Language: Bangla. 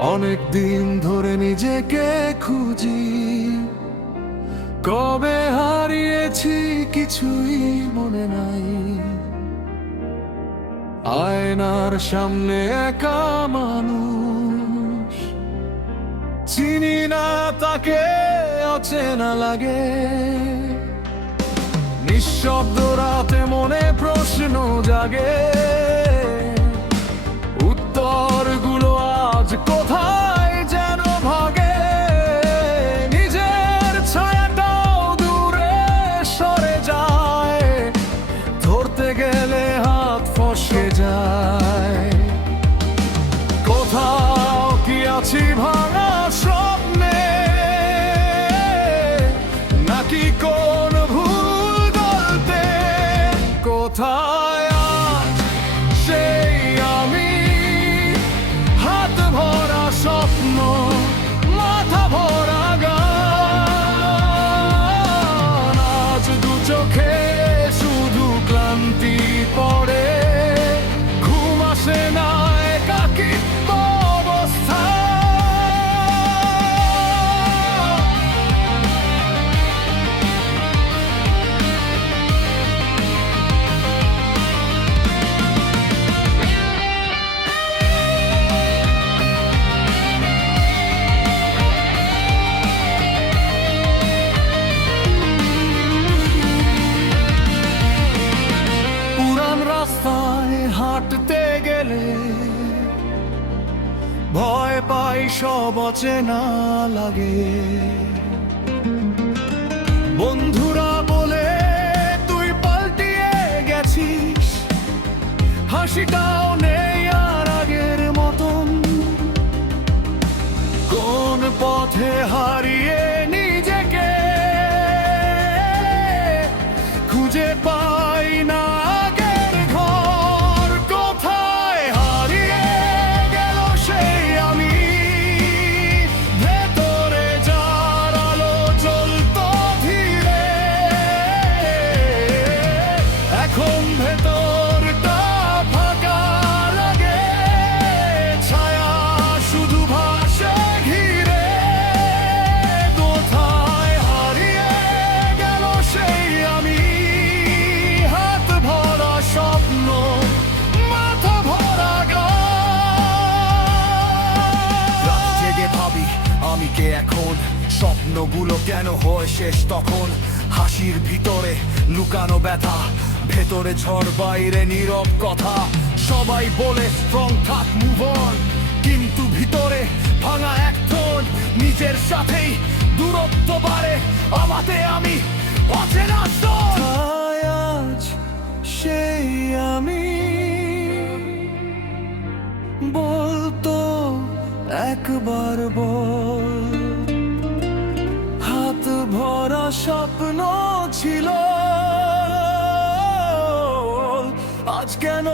অনেক দিন ধরে নিজেকে খুঁজি, কবে হারিয়েছি কিছুই মনে নাই। আয়নার সামনে একা মানুষ, চিনি না তাকে, অচেনা লাগে। নিঃশব্দ রাতে মনে প্রশ্ন জাগে, উত্তরগুলো আজ কোথায় যেন ভাগে। নিজের ছায়াটাও দূরে সরে যায়, ধরতে গেলে হাত ফসকে যায়। কোথাও কি আছি ভাঙা স্বপ্নে, নাকি কোন ভুল গল্পে? কোথায় আজ সেই আমি, হাত ভরা স্বপ্ন, মাথা ভরা গান। আজ দু চোখে শুধু ক্লান্তি পড়ে, ঘুম আসে না, একাকিত্ব অবস্থা। রাস্তায় হাঁটতে গেলে ভয় পাই, সব অচেনা লাগে। বন্ধুরা বলে তুই পাল্টিয়ে গেছিস, হাসিটাও নেই আর আগের মতন। কোন পথে হারিয়ে নিজেকে, খুঁজে পাই না আগের ঘর। কোথায় হারিয়ে গেল সেই আমি, ভেতরে যার আলো জ্বলতো ধীরে। এখন ভেতরটা ফাঁকা লাগে, ছায়া শুধু ভাসে ঘিরে। কোথায় হারিয়ে গেল সেই আমি, হাত ভরা স্বপ্ন, মাথা ভরা গান। রাত জেগে ভাবি আমি কে এখন, স্বপ্নগুলো কেন হয় শেষ তখন। হাসির ভিতরে লুকানো ব্যথা, ভেতরে ঝড় বাইরে নীরব কথা। সবাই বলে স্ট্রং থাক, মুভ অন, কিন্তু ভিতরে ভাঙা এক টোন। নিজের সাথেই দূরত্ব বাড়ে, আমাতে আমি অচেনা জন। কোথায় আজ সেই আমি, বলতো একবার বল। হাত ভরা স্বপ্ন ছিল, আজ কেন